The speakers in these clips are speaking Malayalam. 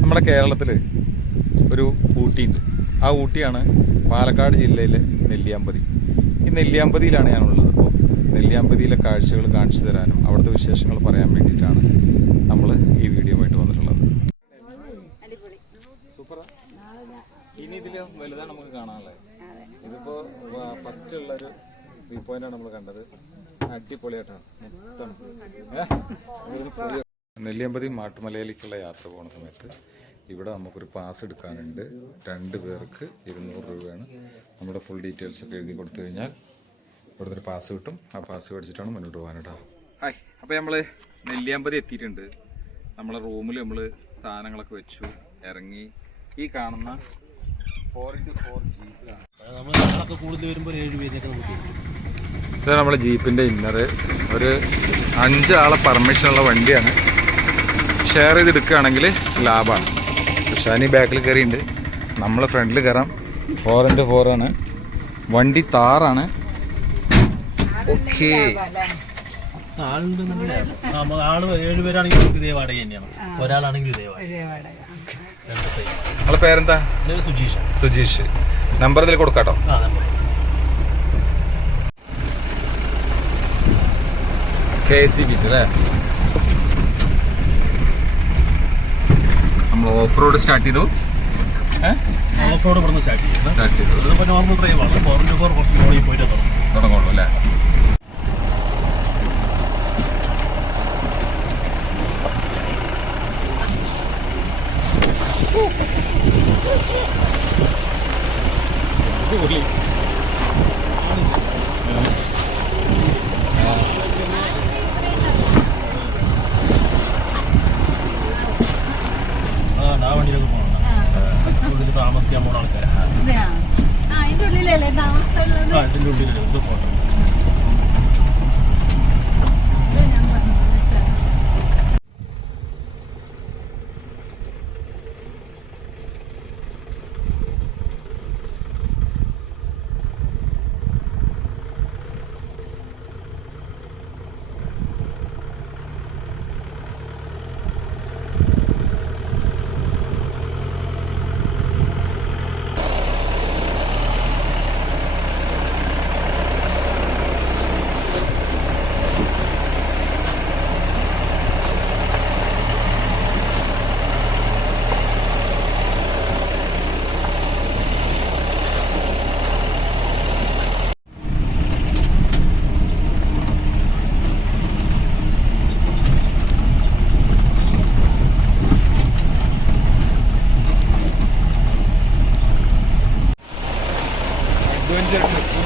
നമ്മുടെ കേരളത്തിൽ ഒരു ഊട്ടിയുണ്ട്. ആ ഊട്ടിയാണ് പാലക്കാട് ജില്ലയിലെ നെല്ലിയാമ്പതി. ഈ നെല്ലിയാമ്പതിയിലാണ് ഞാനുള്ളത്. ഇപ്പോൾ നെല്ലിയാമ്പതിയിലെ കാഴ്ചകൾ കാണിച്ചു തരാനും അവിടുത്തെ വിശേഷങ്ങൾ പറയാൻ വേണ്ടിയിട്ടാണ് നമ്മൾ ഈ വീഡിയോ ആയിട്ട് വന്നിട്ടുള്ളത്. സൂപ്പറാ. ഇനി ഇതിൽ വലുതാണ് നമുക്ക് കാണാനുള്ളത്. ഇതിപ്പോൾ ഫസ്റ്റ് ഉള്ളൊരു വ്യൂ പോയിന്റാണ് നമ്മൾ കണ്ടത്. അടിപൊളിയായിട്ടാണ് മൊത്തം. നെല്ലിയാമ്പതി മാട്ടുമലയിലേക്കുള്ള യാത്ര പോകുന്ന സമയത്ത് ഇവിടെ നമുക്കൊരു പാസ് എടുക്കാനുണ്ട്. 2 പേർക്ക് 200 രൂപയാണ്. നമ്മുടെ ഫുൾ ഡീറ്റെയിൽസ് ഒക്കെ എഴുതി കൊടുത്തു കഴിഞ്ഞാൽ ഇവിടുത്തെ ഒരു പാസ് കിട്ടും. ആ പാസ് മേടിച്ചിട്ടാണ് മുന്നോട്ട് പോകാനായിട്ടോ. ഹായ്, അപ്പോൾ നമ്മൾ നെല്ലിയാമ്പതി എത്തിയിട്ടുണ്ട്. നമ്മളെ റൂമിൽ നമ്മൾ സാധനങ്ങളൊക്കെ വെച്ചു, ഇറങ്ങി. ഈ കാണുന്ന 4x4 ജീപ്പിലാണ്. ഇത് നമ്മളെ ജീപ്പിൻ്റെ ഇന്നറ്. ഒരു 5 ആളെ പെർമിഷനുള്ള വണ്ടിയാണ്. ഷെയർ ചെയ്തെടുക്കുകയാണെങ്കിൽ ലാഭമാണ്. ഷാനി ബാക്കിൽ കയറിയുണ്ട്, നമ്മൾ ഫ്രണ്ടിൽ കയറാം. 4x4 ആണ് വണ്ടി, താറാണ്. ഓക്കെ, നിങ്ങളെ പേരെന്താ? സുജീഷ്. നമ്പർ ഇതിൽ കൊടുക്കാട്ടോ. KCB അല്ലേ? നമ്മൾ ഓഫ് റോഡ് സ്റ്റാർട്ട് ചെയ്തു. നോർമൽ ഡ്രൈവാണ്. 4x4 കുറച്ച് മോളിൽ പോയിട്ട് തുടങ്ങുള്ളൂ അല്ലേ? താമസിക്കാൻ പോണ ആൾക്കാരാണ്. അതിന്റെ ഉള്ളിലല്ലേ താമസം? അതിന്റെ ഉള്ളിൽ റിസോർട്ട്.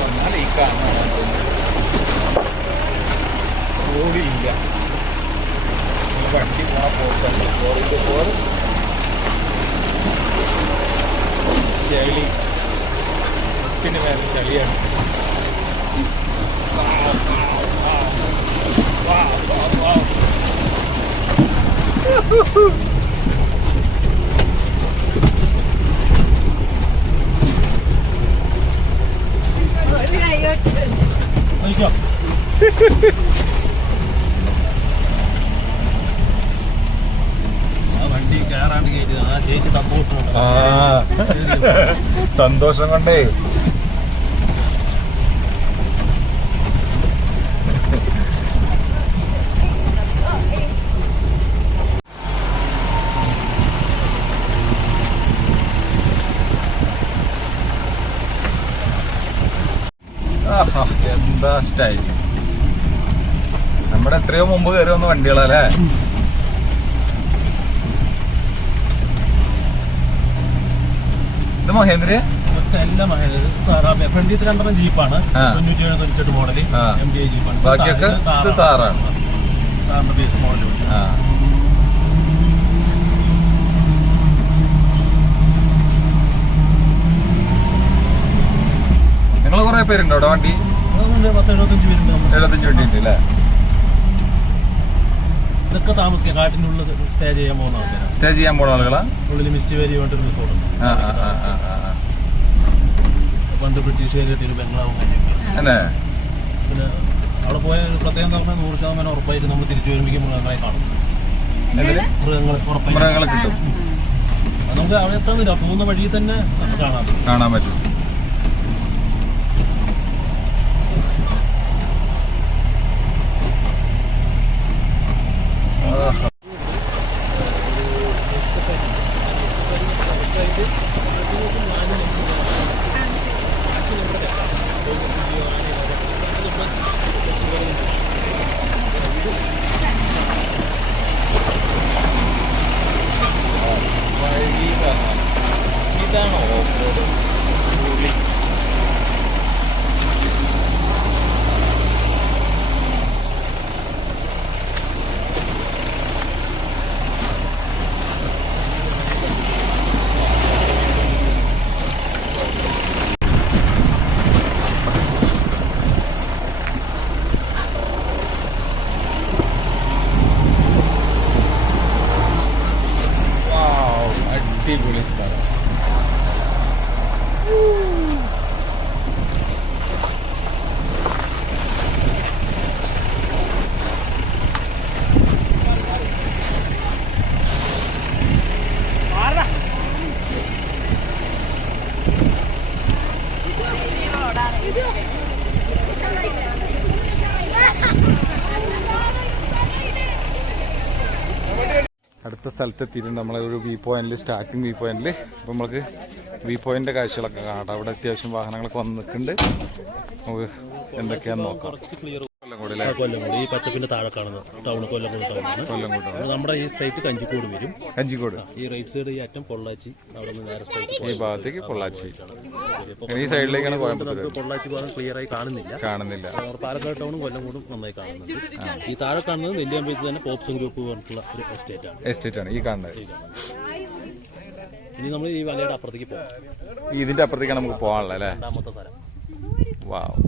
പറഞ്ഞാൽ ഈ കാണാൻ റോഡില്ല, വണ്ടി പോണ പോക്കല്ല. 4x4 ചളി, പിന്നെ വേറെ ചളിയാണ്. വണ്ടി കയറാണ്ട് കയറ്റി ആ ചേച്ചി തപ്പോട്ടുണ്ട്. സന്തോഷം കൊണ്ടേ. എന്താ സ്റ്റൈൽ! നമ്മുടെ എത്രയോ മുമ്പ് കയറി വന്ന വണ്ടികളല്ലേ? ഇത് മഹേന്ദ്ര എല്ലാം ഫ്രണ്ടിൽ 2 ജീപ്പാണ്. 97 മോഡല് MDI ജീപ്പാണ്. ബാക്കിയൊക്കെ താറാണ്. താറിന്റെ ബേസ് മോഡൽ. നിങ്ങൾ കുറെ പേരുണ്ടോ അവിടെ? വണ്ടി 75 പേരുണ്ട്. 75 വണ്ടി ഉണ്ട് അല്ലേ? ഇതൊക്കെ താമസിക്കാം. കാട്ടിൻ്റെ ഉള്ളിൽ സ്റ്റേ ചെയ്യാൻ പോകുന്ന ആൾക്കാരാണ്. സ്റ്റേ ചെയ്യാൻ പോകുന്ന ആളുകളാ? ഉള്ളിൽ മിസ്റ്റ് വാലി പറഞ്ഞിട്ട് റിസോർട്ട്. പണ്ട് ബ്രിട്ടീഷുകാർ കെട്ടിയൊരു ബംഗ്ലാവും അല്ലേ? പിന്നെ അവിടെ പോയ പ്രത്യേകം പറഞ്ഞാൽ 100% ഉറപ്പായിട്ട് നമ്മൾ തിരിച്ചു വരുമ്പോഴേക്കും മൃഗങ്ങളെ കാണും. എന്തിന് മൃഗങ്ങൾ ഉറപ്പായി മൃഗങ്ങളെ കിട്ടും, അത് നമുക്ക് അവിടെ എത്താന്നില്ല, പോകുന്ന വഴിയിൽ തന്നെ കാണാൻ പറ്റും. ഇതാണോ ഓഫ് റോഡ്? അടിപൊളി സ്ഥലം. അടുത്ത സ്ഥലത്തെത്തിയിട്ടുണ്ട്. നമ്മളെ ഒരു വ്യൂ പോയിന്റിൽ, സ്റ്റാർട്ടിങ് വ്യൂ പോയിന്റിൽ. അപ്പോൾ നമ്മൾക്ക് വ്യൂ പോയിന്റിൻ്റെ കാഴ്ചകളൊക്കെ കാണാം. അവിടെ അത്യാവശ്യം വാഹനങ്ങളൊക്കെ വന്ന് നിൽക്കുന്നുണ്ട്. നമുക്ക് എന്തൊക്കെയാണെന്ന് നോക്കാം. കൊല്ലംകോട് ഈ പച്ചപ്പിന്റെ താഴെ കാണുന്ന ടൗൺ കൊല്ലംകോട് ടൗണാണ്. നമ്മുടെ ഈ സ്ട്രൈറ്റ് കഞ്ചിക്കോട് വരും. കഞ്ചിക്കോട് ഈ റൈറ്റ് സൈഡ് ഈ അറ്റം പൊള്ളാച്ചി, അവിടെ നിന്ന് നേരെ സ്ട്രൈറ്റ് ഈ ഭാഗത്തേക്ക് പൊള്ളാച്ചി, ഈ സൈഡിലേക്കാണ് കോയമ്പത്തൂർ. പൊള്ളാച്ചി ഭാഗം ക്ലിയർ ആയി കാണുന്നില്ല. പാലക്കാട് ടൗണും കൊല്ലംകോടും നന്നായി കാണുന്നുണ്ട്. ഈ താഴെ കാണുന്നത് നെല്ലിയാമ്പലത്ത് തന്നെ പോപ്സൺ ഗ്രൂപ്പ് പറഞ്ഞിട്ടുള്ള ഒരു എസ്റ്റേറ്റ് ആണ് ഈ കാണുന്നത്. ഇനി നമ്മൾ ഈ വലയുടെ അപ്പുറത്തേക്ക് പോകാം. ഇതിന്റെ അപ്പുറത്തേക്കാണ് നമുക്ക് പോകാനുള്ളത് അല്ലേ? രണ്ടാമത്തെ സ്ഥലം. വാവ്,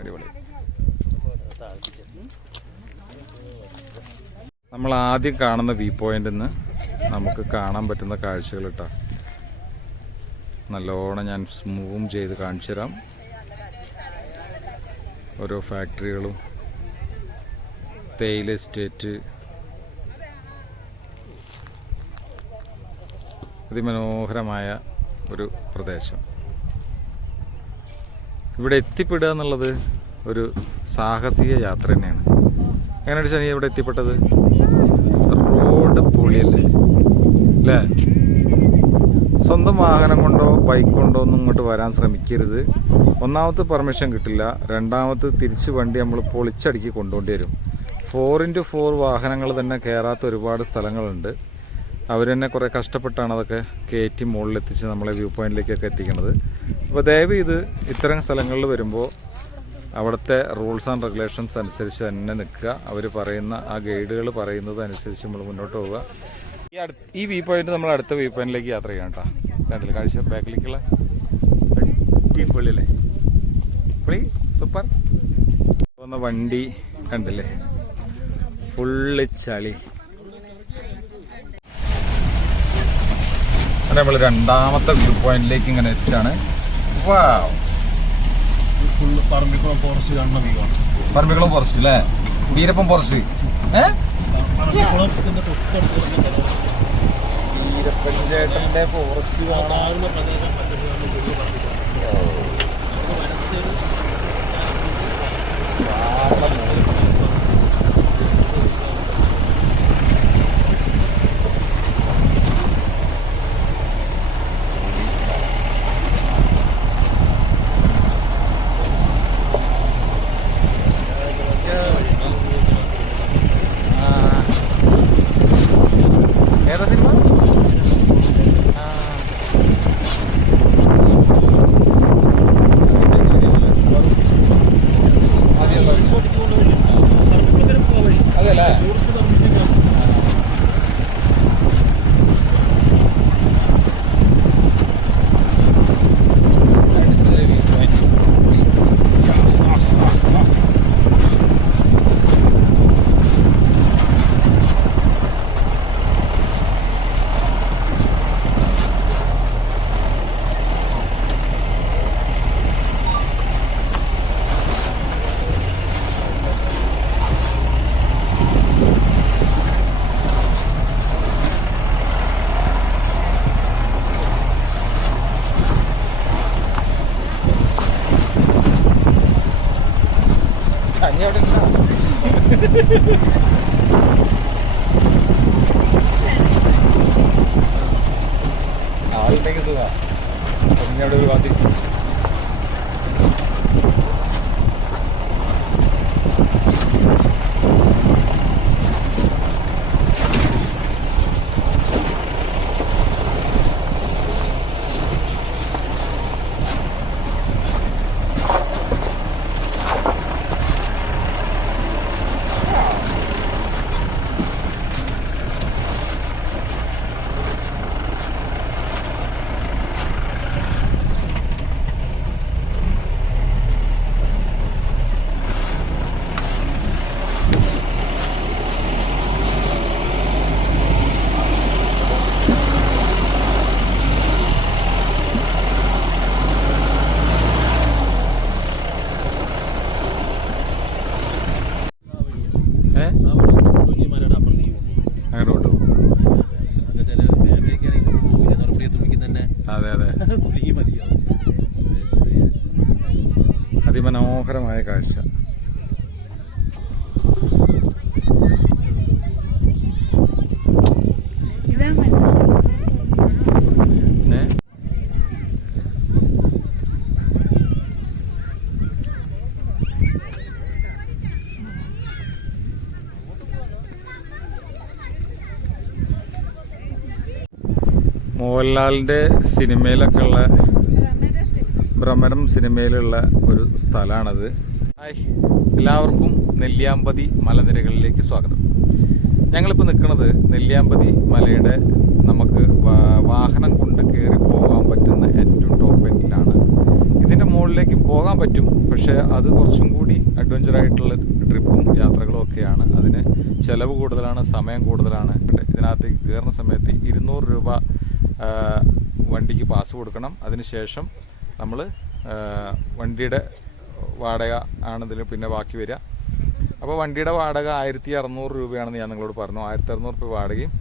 അടിപൊളി. നമ്മൾ ആദ്യം കാണുന്ന വ്യൂ പോയിന്റിൽ നിന്ന് നമുക്ക് കാണാൻ പറ്റുന്ന കാഴ്ചകൾ കേട്ടോ. നല്ലോണം ഞാൻ മൂവും ചെയ്ത് കാണിച്ചു തരാം. ഓരോ ഫാക്ടറികളും, തേയില എസ്റ്റേറ്റ്, അതിമനോഹരമായ ഒരു പ്രദേശം. ഇവിടെ എത്തിപ്പെടുക എന്നുള്ളത് ഒരു സാഹസിക യാത്ര തന്നെയാണ്. എങ്ങനെയാണ് ശനി ഇവിടെ എത്തിപ്പെട്ടത്? റോഡ് പൊളിയല്ലേ അല്ലേ? സ്വന്തം വാഹനം കൊണ്ടോ ബൈക്ക് കൊണ്ടോ ഒന്നും ഇങ്ങോട്ട് വരാൻ ശ്രമിക്കരുത്. ഒന്നാമത്തെ പെർമിഷൻ കിട്ടില്ല, രണ്ടാമത് തിരിച്ച് വണ്ടി നമ്മൾ പൊളിച്ചടുക്കി കൊണ്ടുപോണ്ടി വരും. 4x4 വാഹനങ്ങൾ തന്നെ കയറാത്ത ഒരുപാട് സ്ഥലങ്ങളുണ്ട്. അവർ തന്നെ കുറേ കഷ്ടപ്പെട്ടാണ് അതൊക്കെ കയറ്റി മുകളിലെത്തിച്ച് നമ്മളെ വ്യൂ പോയിന്റിലേക്കൊക്കെ എത്തിക്കുന്നത്. അപ്പോൾ ദയവ് ഇത് ഇത്തരം സ്ഥലങ്ങളിൽ വരുമ്പോൾ അവിടുത്തെ റൂൾസ് ആൻഡ് റെഗുലേഷൻസ് അനുസരിച്ച് തന്നെ നിൽക്കുക. അവർ പറയുന്ന ആ ഗൈഡുകൾ പറയുന്നത് അനുസരിച്ച് നമ്മൾ മുന്നോട്ട് പോവുക. ഈ വ്യൂ പോയിന്റ് നമ്മൾ അടുത്ത വ്യൂ പോയിന്റിലേക്ക് യാത്ര ചെയ്യാം കേട്ടോ. കണ്ടില്ല കാഴ്ച ബാക്കിലേക്കുള്ള അടിപൊളിയല്ലേ? പൊളി, സൂപ്പർ. പോകുന്ന വണ്ടി കണ്ടില്ലേ, ഫുള്ള് ചളി. നമ്മൾ രണ്ടാമത്തെ വ്യൂ പോയിന്റിലേക്ക് ഇങ്ങനെ എത്തിച്ചാണ്. പറമ്പിക്കുളം ഫോറസ്റ്റ് കാണുന്ന വ്യൂ ആണ്. പറമ്പിക്കുളം ഫോറസ്റ്റ് അല്ലേ? വീരപ്പം ഫോറസ്റ്റ്. വീരപ്പൻ ചേട്ടന്റെ ഫോറസ്റ്റ് കാണാവുന്ന പ്രദേശം ഏതാ സിനിമ? അതെല്ലേ? ആളുണ്ടെങ്കിൽ സുഖാ. പിന്നെ അവിടെ ഒരു കാത്തിരിക്കും. അങ്ങോട്ട് അതെ അതെ അതിമനോഹരമായ കാഴ്ച. മോഹൻലാലിൻ്റെ സിനിമയിലൊക്കെ ഉള്ള ഭ്രമരം സിനിമയിലുള്ള ഒരു സ്ഥലമാണത്. ഹായ്, എല്ലാവർക്കും നെല്ലിയാമ്പതി മലനിരകളിലേക്ക് സ്വാഗതം. ഞങ്ങളിപ്പോൾ നിൽക്കുന്നത് നെല്ലിയാമ്പതി മലയുടെ നമുക്ക് വാഹനം കൊണ്ട് കയറി പോകാൻ പറ്റുന്ന ഏറ്റവും ടോപ്പ് എൻഡിലാണ്. ഇതിൻ്റെ മുകളിലേക്കും പോകാൻ പറ്റും, പക്ഷേ അത് കുറച്ചും കൂടി അഡ്വഞ്ചറായിട്ടുള്ള ട്രിപ്പും യാത്രകളും ഒക്കെയാണ്. അതിന് ചിലവ് കൂടുതലാണ്, സമയം കൂടുതലാണ്. ഇതിനകത്തേക്ക് കയറുന്ന സമയത്ത് 200 രൂപ വണ്ടിക്ക് പാസ് കൊടുക്കണം. അതിനുശേഷം നമ്മൾ വണ്ടിയുടെ വാടക ആണെന്നതിൽ പിന്നെ ബാക്കി വരിക. അപ്പോൾ വണ്ടിയുടെ വാടക 1600 രൂപയാണെന്ന് ഞാൻ നിങ്ങളോട് പറഞ്ഞു. 1600 രൂപ വാടകയും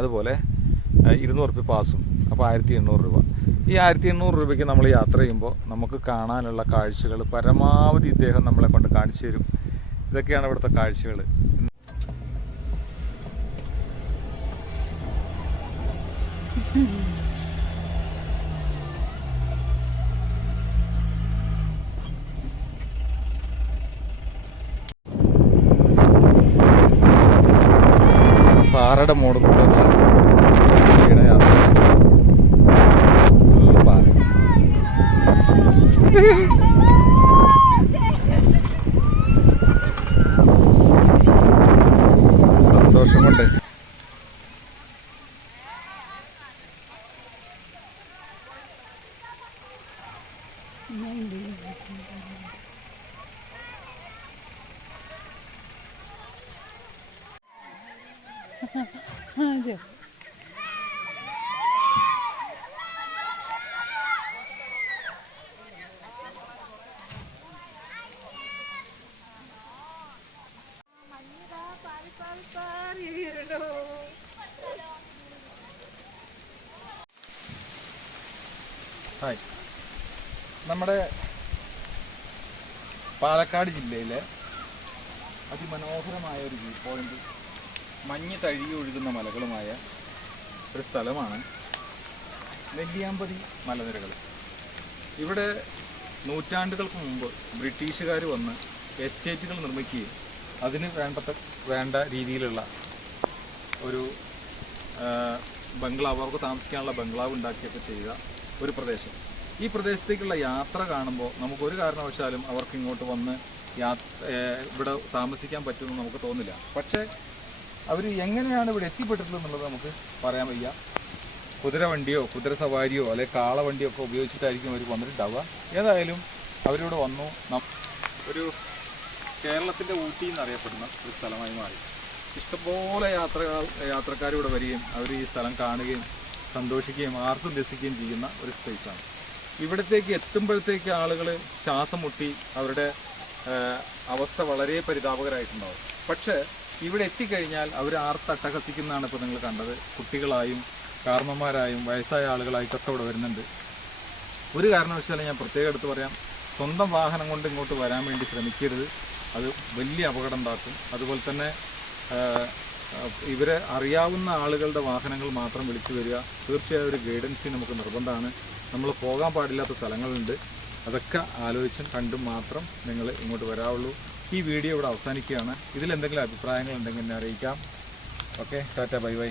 അതുപോലെ 200 രൂപ പാസും, അപ്പോൾ 1800 രൂപ. ഈ 1800 രൂപയ്ക്ക് നമ്മൾ യാത്ര ചെയ്യുമ്പോൾ നമുക്ക് കാണാനുള്ള കാഴ്ചകൾ പരമാവധി ഇദ്ദേഹം നമ്മളെ കൊണ്ട് കാണിച്ചു തരും. ഇതൊക്കെയാണ് ഇവിടുത്തെ കാഴ്ചകൾ. പാറയുടെ മോഡ് കൂടെയുള്ള യാത്ര. സന്തോഷം കൊണ്ട് ഹായ്, നമ്മുടെ പാലക്കാട് ജില്ലയിലെ അതിമനോഹരമായ ഒരു വ്യൂ പോയിന്റ്, മഞ്ഞ് തഴുകി ഒഴുകുന്ന മലകളുമായ ഒരു സ്ഥലമാണ് നെല്ലിയാമ്പതി മലനിരകൾ. ഇവിടെ നൂറ്റാണ്ടുകൾക്ക് മുമ്പ് ബ്രിട്ടീഷുകാർ വന്ന് എസ്റ്റേറ്റുകൾ നിർമ്മിക്കുകയും അതിന് വേണ്ട രീതിയിലുള്ള ഒരു ബംഗ്ലാവ്, അവർക്ക് താമസിക്കാനുള്ള ബംഗ്ലാവ് ഉണ്ടാക്കിയൊക്കെ ചെയ്ത ഒരു പ്രദേശം. ഈ പ്രദേശത്തേക്കുള്ള യാത്ര കാണുമ്പോൾ നമുക്കൊരു കാരണവശാലും അവർക്ക് ഇങ്ങോട്ട് വന്ന് ഇവിടെ താമസിക്കാൻ പറ്റുമെന്ന് നമുക്ക് തോന്നില്ല. പക്ഷേ അവർ എങ്ങനെയാണ് ഇവിടെ എത്തിപ്പെട്ടിട്ടുള്ളത് എന്നുള്ളത് നമുക്ക് പറയാൻ വയ്യ. കുതിര വണ്ടിയോ കുതിര സവാരിയോ അല്ലെങ്കിൽ കാളവണ്ടിയോ ഒക്കെ ഉപയോഗിച്ചിട്ടായിരിക്കും അവർ വന്നിട്ടുണ്ടാവുക. ഏതായാലും അവരിവിടെ വന്നു. ഒരു കേരളത്തിൻ്റെ ഊട്ടി എന്നറിയപ്പെടുന്ന ഒരു സ്ഥലമായി മാറി. ഇഷ്ടംപോലെ യാത്രക്കാർ ഇവിടെ വരികയും അവർ ഈ സ്ഥലം കാണുകയും സന്തോഷിക്കുകയും ആർത്തുല്ലസിക്കുകയും ചെയ്യുന്ന ഒരു സ്പേസാണ്. ഇവിടത്തേക്ക് എത്തുമ്പോഴത്തേക്ക് ആളുകൾ ശ്വാസം മുട്ടി അവരുടെ അവസ്ഥ വളരെ പരിതാപകരമായിട്ടുണ്ടാവും. പക്ഷേ ഇവിടെ എത്തിക്കഴിഞ്ഞാൽ അവർ ആർത്തട്ടഹസിക്കുന്നതാണ് ഇപ്പോൾ നിങ്ങൾ കണ്ടത്. കുട്ടികളായും കാരണന്മാരായും വയസ്സായ ആളുകളായിട്ടൊക്കെ ഇവിടെ വരുന്നുണ്ട്. ഒരു കാരണവശാലും ഞാൻ പ്രത്യേകം എടുത്ത് പറയാം, സ്വന്തം വാഹനം കൊണ്ട് ഇങ്ങോട്ട് വരാൻ വേണ്ടി ശ്രമിക്കരുത്. അത് വലിയ അപകടം ഉണ്ടാക്കും. അതുപോലെ തന്നെ ഇവരെ അറിയാവുന്ന ആളുകളുടെ വാഹനങ്ങൾ മാത്രം വിളിച്ചു വരിക. തീർച്ചയായും ഒരു ഗൈഡൻസി നമുക്ക് നിർബന്ധമാണ്. നമ്മൾ പോകാൻ പാടില്ലാത്ത സ്ഥലങ്ങളുണ്ട്, അതൊക്കെ ആലോചിച്ചും കണ്ടും മാത്രം നിങ്ങൾ ഇങ്ങോട്ട് വരാവുള്ളൂ. ഈ വീഡിയോ ഇവിടെ അവസാനിക്കുകയാണ്. ഇതിലെന്തെങ്കിലും അഭിപ്രായങ്ങൾ ഉണ്ടെങ്കിൽ എന്നെ അറിയിക്കാം. Okay, Tata, bye bye.